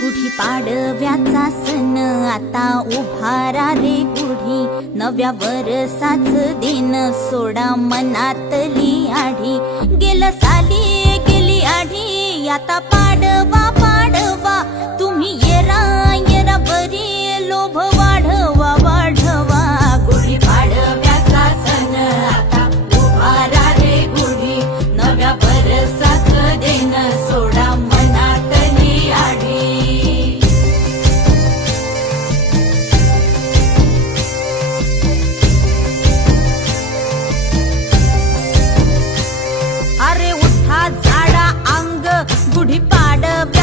गुढी पाडव्याचा सण आता उभारा रे गुढी, नव्या वरसाच दिन सोडा मनातली आढी। गेलं साली गेली आढी, आता पाडवा पाडवा, तुम्ही येरा येरा बरी लोभ वाढवा वाढवा। गुढी पाडव्याचा सण आता उभारा रे गुढी, नव्या वरसाच दिन सोडा मनातली आढी। अरे उठा झाडा अंग, गुढी पाडव्या